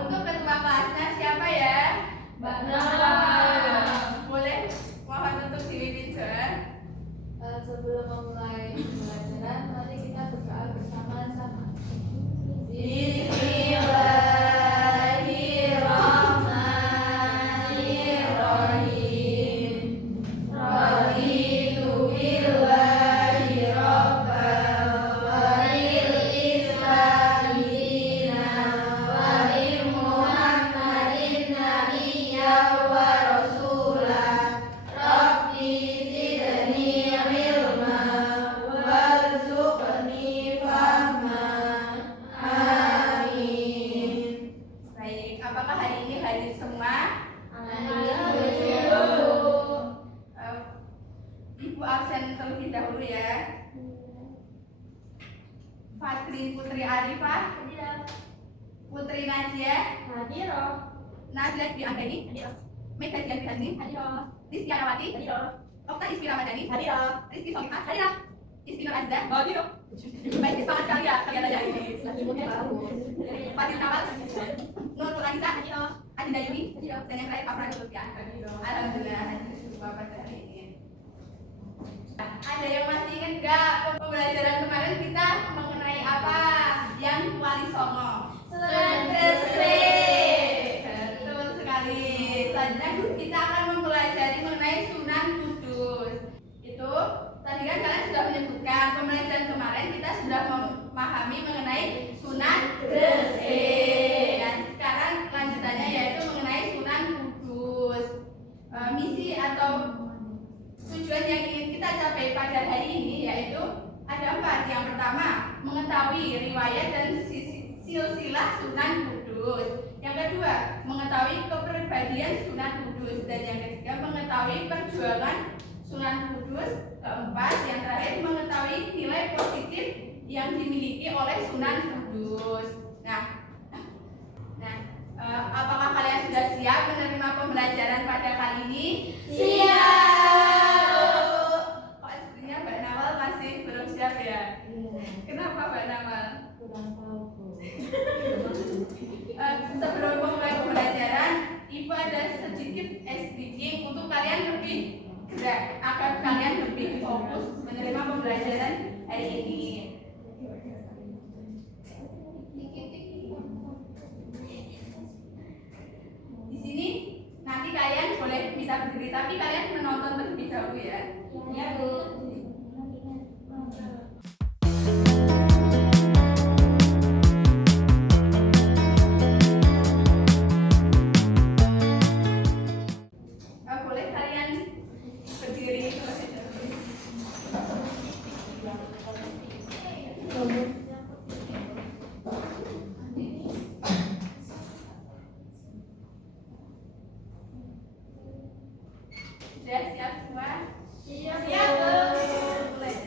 Untuk ketua kelasnya siapa ya? Mbak Nala. Boleh mohon untuk dipimpin doa. Sebelum memulai pembelajaran, mari kita berdoa bersama-sama. Bismillahirrahmanirrahim. Raditu billahi rabban wa bil islami dinan wa bi Muhammadin nabiyyan wa rasulan. Rabbi zidni ilma warzuqni fahma. Amin. Baik, apakah hari ini hadir semua? Ibu absen terlebih dahulu ya. Fadrin Putri Arifah, Putri Nadia, Nadia Dwi Anggani, Mega Dian Bidani, Rizky Anawati, Okta Isfi Ramadhani, Rizky Solihah, Isfi Nur Azza. Baik, semangat sekali ya kalian aja ini. Fadil Kamal, Nurul Anissa, Adinda Yuni, dan yang terakhir Pak Pradip Lutfian. Alhamdulillah hadir semua pada hari ini. Ada yang masih ingat nggak pembelajaran kemarin kita mengenai apa? Yang Wali Songo. Betul sekali. Selanjutnya kita akan mempelajari mengenai Sunan Kudus. Itu tadi kan kalian sudah menyebutkan pembelajaran kemarin kita sudah memahami mengenai Sunan Gresik. Dan sekarang lanjutannya yaitu mengenai Sunan Kudus. Misi atau tujuan yang ingin kita capai pada hari ini yaitu ada 4. Yang pertama, mengetahui riwayat dan silsilah Sunan Kudus. Yang kedua, mengetahui kepribadian Sunan Kudus. Dan yang ketiga, mengetahui perjuangan Sunan Kudus. Keempat, yang terakhir, mengetahui nilai positif yang dimiliki oleh Sunan Kudus. Apakah kalian sudah siap menerima pembelajaran pada kali ini? Kok sepertinya Mbak Nawal masih belum siap ya? Kenapa Mbak Nawal? Kurang tahu, Bu. Sebelum memulai pembelajaran, Ibu ada sedikit speaking untuk kalian lebih gerak agar kalian lebih fokus menerima pembelajaran hari ini. Di sini nanti kalian boleh bisa berdiri, tapi kalian menonton terlebih dahulu ya. Ya, Bu. Boleh kalian berdiri terlebih dahulu. Sudah siap semua? Siap, Bu. Mulai.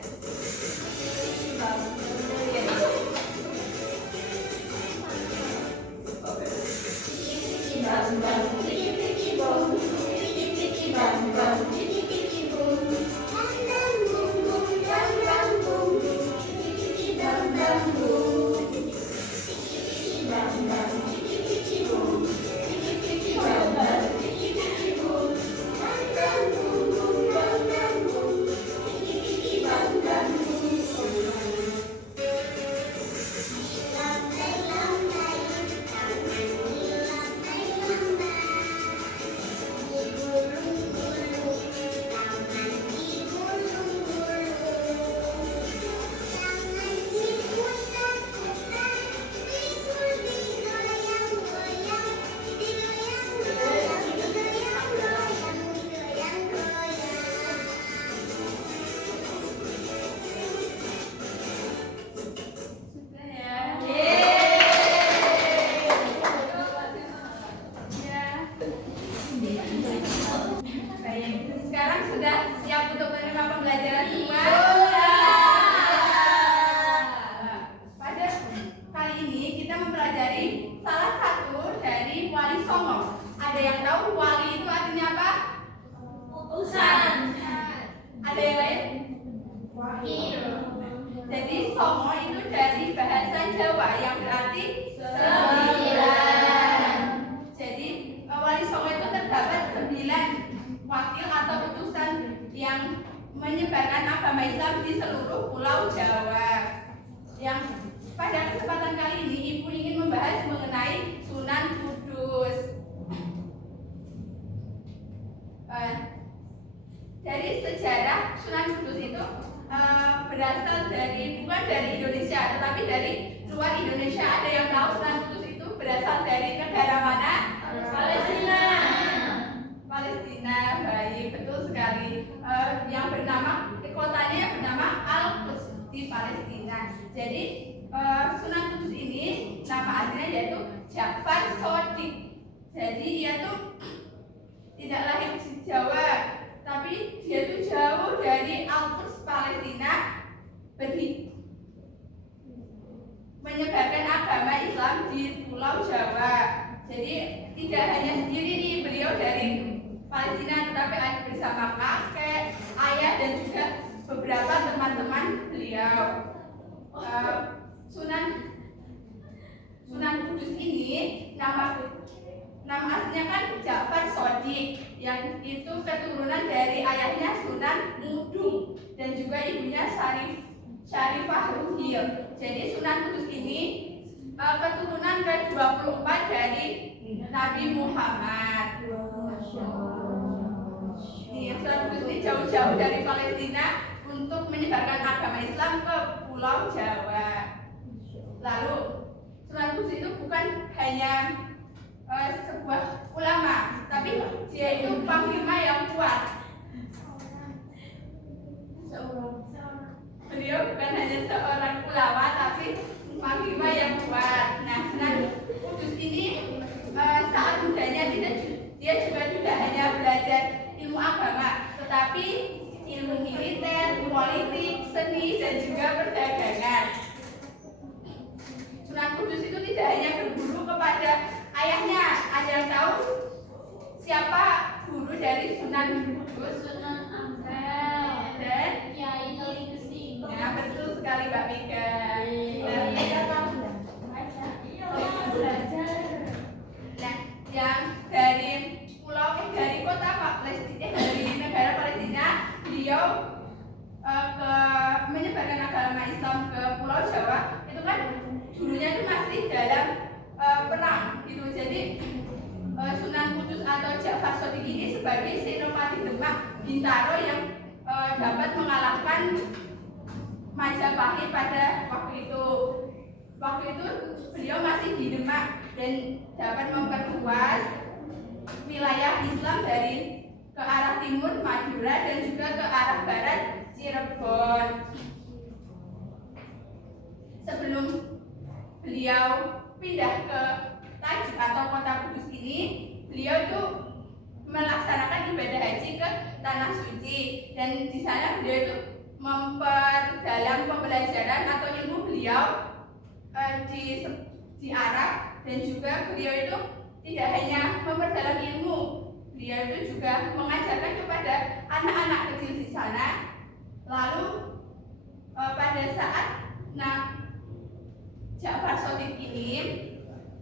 Jadi songo itu dari bahasa Jawa yang berarti 9. jadi Sunan Kudus ini nama aslinya yaitu Ja'far Shodiq. Jadi ia tuh tidak lahir di Jawa, tapi dia tuh jauh dari Al-Quds Palestina, menyebarkan agama Islam di Pulau Jawa. Jadi tidak hanya sendiri nih beliau dari Palestina, tetapi ada bersama kakek, ayah dan juga beberapa teman-teman beliau. Sunan Kudus ini nama aslinya kan Ja'far Shodiq, yang itu keturunan dari ayahnya Sunan Mudung dan juga ibunya Syarifah Ruhil. Jadi Sunan Kudus ini keturunan ke-24 dari Nabi Muhammad. Sunan Kudus ini jauh-jauh dari Palestina untuk menyebarkan agama Islam ke Pulau Jawa. Lalu Sunan Kudus itu bukan hanya sebuah ulama, tapi dia itu panglima yang kuat. Beliau bukan hanya seorang ulama, tapi panglima yang kuat. Nah, Sunan Kudus ini saat mudanya dia juga tidak hanya belajar ilmu agama, tetapi ilmu militer, politik, seni, dan juga perdagangan. Sunan Kudus itu tidak hanya berguru kepada ayahnya. Ada yang tahu siapa guru dari Sunan Kudus? Sunan Ampel Dan Kiai Telingsi. ya, betul sekali Mbak Mega. Nah, yang dari kota Palestina, dari negara Palestina, beliau menyebarkan agama Islam ke Pulau Jawa. Itu kan dulunya itu masih dalam perang gitu. Jadi Sunan Kudus atau Ja'far Shodiq ini sebagai Senopati Demak Bintaro yang dapat mengalahkan Majapahit pada waktu itu. Waktu itu beliau masih di Demak dan dapat memperluas wilayah Islam dari ke arah timur Madura dan juga ke arah barat Cirebon. Sebelum beliau pindah ke Tajuk atau kota Kudus ini, beliau itu melaksanakan ibadah haji ke Tanah Suci, dan di sana beliau itu memperdalam pembelajaran atau ilmu beliau di Arab, dan juga beliau itu tidak hanya memperdalam ilmu, beliau itu juga mengajarkan kepada anak-anak kecil di sana. Lalu pada saat Ja'far Shodiq ini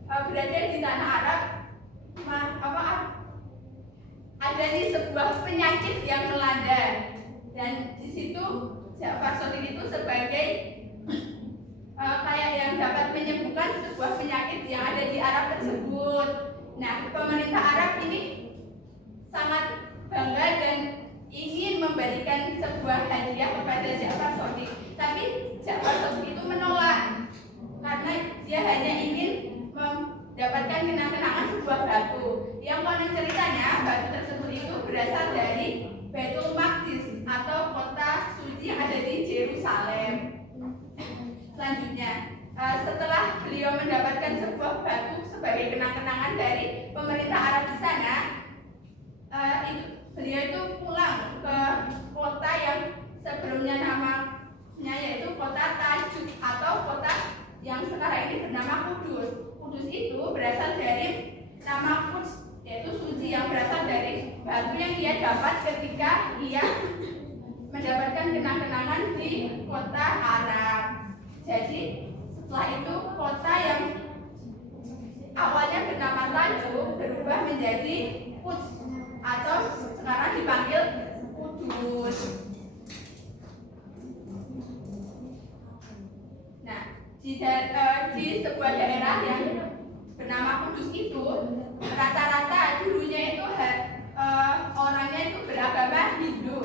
berada di tanah Arab, ada nih sebuah penyakit yang melanda, dan di situ Ja'far Shodiq itu sebagai kayak yang dapat menyembuhkan sebuah penyakit yang ada di Arab tersebut. Nah, pemerintah Arab ini sangat bangga dan ingin memberikan sebuah hadiah kepada Ja'far Shodiq, tapi Ja'far Shodiq itu menolak karena dia hanya ingin mendapatkan kenang-kenangan sebuah batu. Yang konon ceritanya batu tersebut itu berasal dari Baitul Maqdis atau kota suci yang ada di Yerusalem. Selanjutnya, setelah beliau mendapatkan sebuah batu sebagai kenang-kenangan dari pemerintah Arab di sana, beliau itu pulang ke kota yang sebelumnya namanya yaitu kota Tajuk atau kota yang sekarang ini bernama Kudus. Kudus itu berasal dari nama Quds, yaitu suci, yang berasal dari batu yang dia dapat ketika ia mendapatkan kenang-kenangan di kota Arab. Jadi setelah itu kota yang awalnya bernama Tajuk berubah menjadi Quds atau sekarang dipanggil Kudus. Nah, di sebuah daerah yang bernama Kudus itu rata-rata dulunya itu orangnya itu beragama Hindu.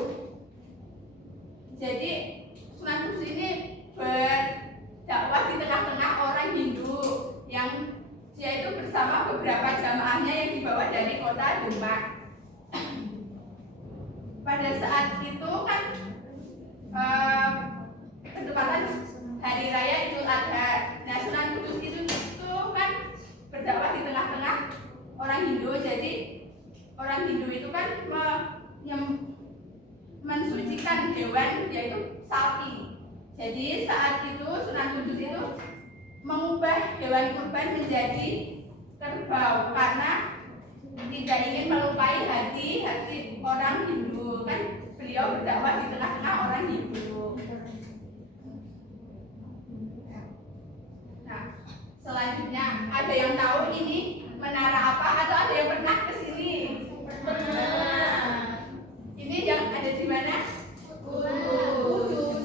Jadi Sunan Kudus ini berdakwah di tengah-tengah orang Hindu yang dia itu bersama beberapa jamaahnya yang dibawa dari kota Demak. Pada saat itu kan bertepatan hari raya Idul Adha. Nah, Sunan Kudus itu kan berdakwah di tengah-tengah orang Hindu. Jadi orang Hindu itu kan mensucikan hewan yaitu sapi. Jadi saat itu Sunan Kudus itu mengubah hewan kurban menjadi kerbau karena tidak ingin melukai hati orang Hindu. Kan beliau berdakwah di tengah-tengah orang Hindu. Nah, selanjutnya ada yang tahu ini menara apa atau ada yang pernah ke sini? Pernah. Ini yang ada di mana? Kudus.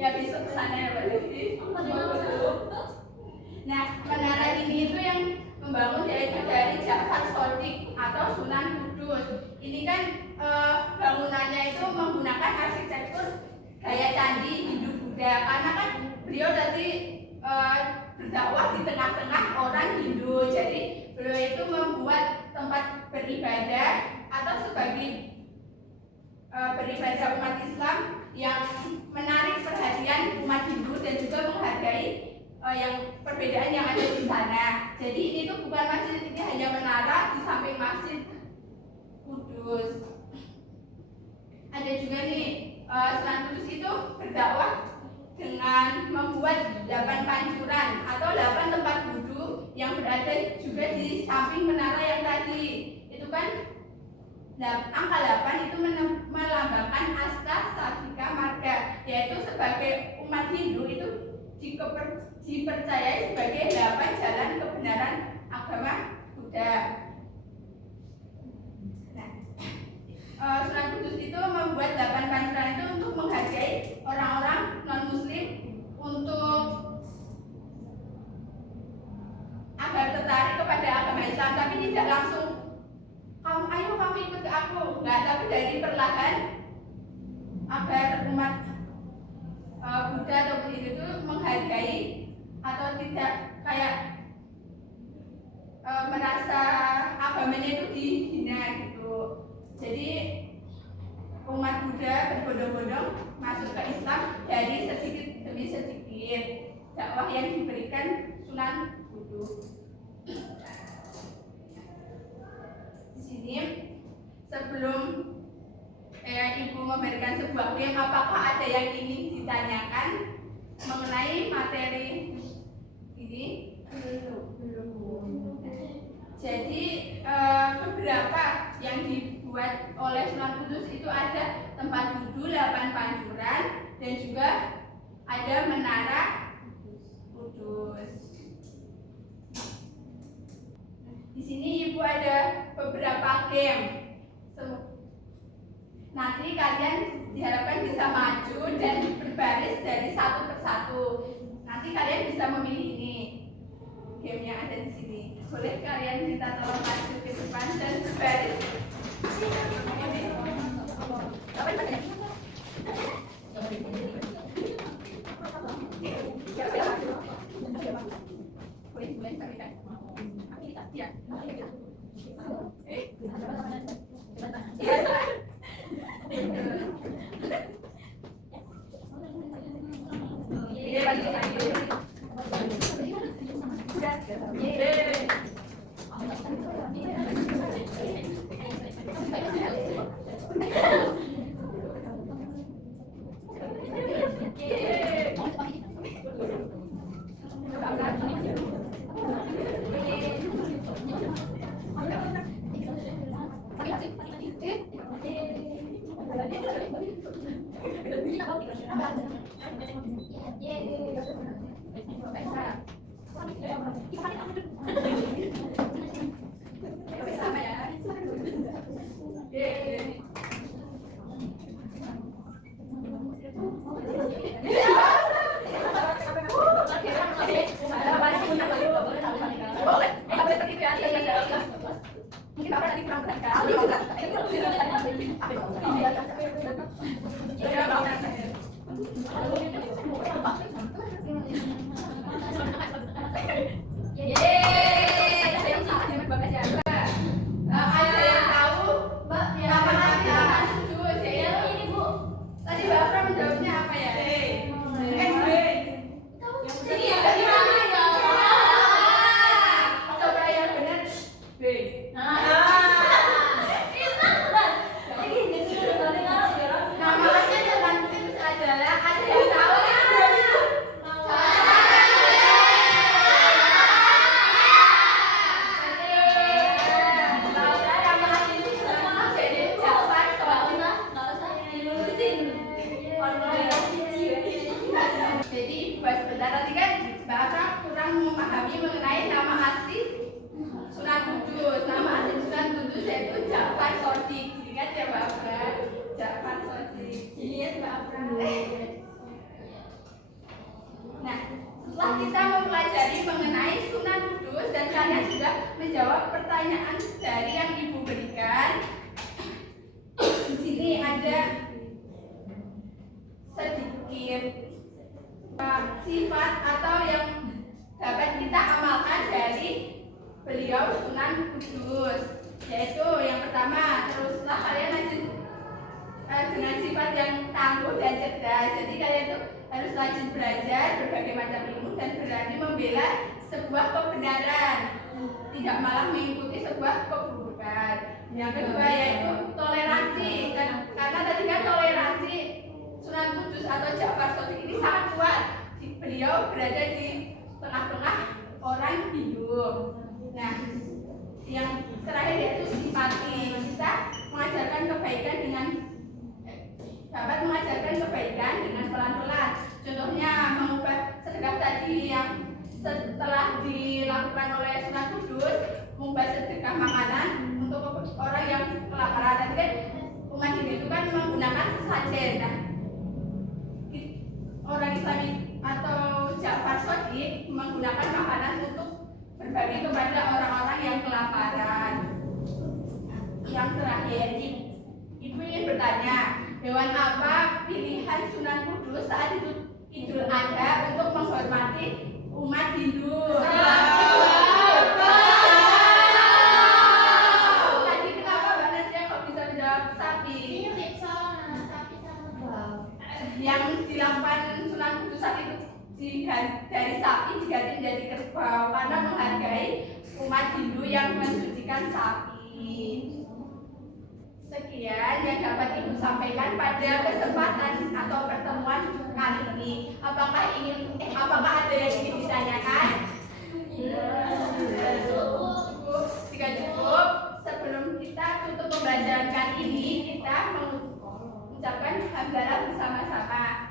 Ya besok ke sana ya Pak Devi. Nah, menara ini itu yang membangun yaitu dari Ja'far Shadiq atau Sunan Kudus. Ini kan bangunannya itu menggunakan arsitektur gaya candi Hindu Buddha karena kan beliau tadi berdakwah di tengah-tengah orang Hindu. Jadi beliau itu membuat tempat beribadah atau sebagai beribadah umat Islam yang menarik perhatian umat Hindu dan juga menghargai yang perbedaan yang ada di sana. Jadi ini tuh bukan masjid, ini hanya menara di samping masjid Kudus. Ada juga nih Sunan Kudus itu berdakwah dengan membuat 8 pancuran atau 8 tempat wudhu yang berada juga di samping menara yang tadi. Itu kan angka 8 itu melambangkan Asta Sabika Marga, yaitu sebagai umat Hindu itu dipercayai sebagai 8 jalan kebenaran agama Buddha. Sunan Kudus itu membuat 8 pancuran itu untuk menghargai orang-orang non-muslim untuk agar tertarik kepada agama Islam, tapi tidak langsung kamu ikut ke aku, enggak, tapi dari perlahan agar umat Buddha atau Hindu itu menghargai atau tidak kayak merasa agamanya itu dihina gitu. Jadi umat Buddha berbondong-bondong masuk ke Islam dari sedikit demi sedikit dakwah yang diberikan Sunan Kudus. Di sini sebelum Ibu memberikan sebuah game, apakah ada yang ingin ditanyakan mengenai materi ini? Belum. Jadi beberapa yang dibuat oleh Sunan Kudus itu ada tempat wudhu, 8 pancuran, dan juga ada menara Kudus. Di sini Ibu ada beberapa game. Nanti kalian diharapkan bisa maju dan berbaris dari satu persatu. Nanti kalian bisa memilih ini. Game yang ada di sini. Boleh kalian minta tolong maju ke depan dan berbaris. sebentar tadi kan Mbak Afra kurang memahami mengenai nama asli Sunan Kudus. Nama asli Sunan Kudus yaitu Ja'far Shodiq. Ingat ya Mbak Afra? Ja'far Shodiq. Lihat Mbak Afra. Nah, setelah kita mempelajari mengenai Sunan Kudus dan kalian sudah menjawab pertanyaan dari yang Ibu berikan, di sini ada sedikit sifat atau yang dapat kita amalkan dari beliau Sunan Kudus, yaitu yang pertama, teruslah kalian lanjut dengan sifat yang tangguh dan cerdas. Jadi kalian tuh harus rajin belajar berbagai macam ilmu dan berani membela sebuah kebenaran, tidak malah mengikuti sebuah keburukan. Yang kedua yaitu toleransi, karena tadi kan toleransi Sunan Kudus atau Ja'far Shodiq ini sangat kuat. Beliau berada di tengah-tengah orang hidup. Nah, yang terakhir yaitu simpati. Kita mengajarkan kebaikan dengan dapat mengajarkan kebaikan dengan pelan-pelan. Contohnya mengubah sedekah tadi yang setelah dilakukan oleh Sunan Kudus, mengubah sedekah makanan untuk orang yang kelaparan. Tadi kan umat Hindu itu kan menggunakan sesajen. Nah, orang Islam atau Ja'far Shodiq menggunakan makanan untuk berbagi kepada orang-orang yang kelaparan. Yang terakhir, Ibu ingin bertanya, hewan apa pilihan Sunan Kudus saat Idul Adha untuk menghormati umat Hindu? Tadi kenapa Mbak Nadia kok bisa menjawab sapi? Yang dilakukan Sunan Kudus saat itu dari sapi diganti menjadi kerbau karena menghargai umat Hindu yang mensucikan sapi. Sekian yang dapat Ibu sampaikan pada kesempatan atau pertemuan kali ini. Apakah ada yang ingin ditanyakan? Cukup. Jika cukup, sebelum kita tutup pembelajaran kali ini, kita mengucapkan hamdalah bersama-sama.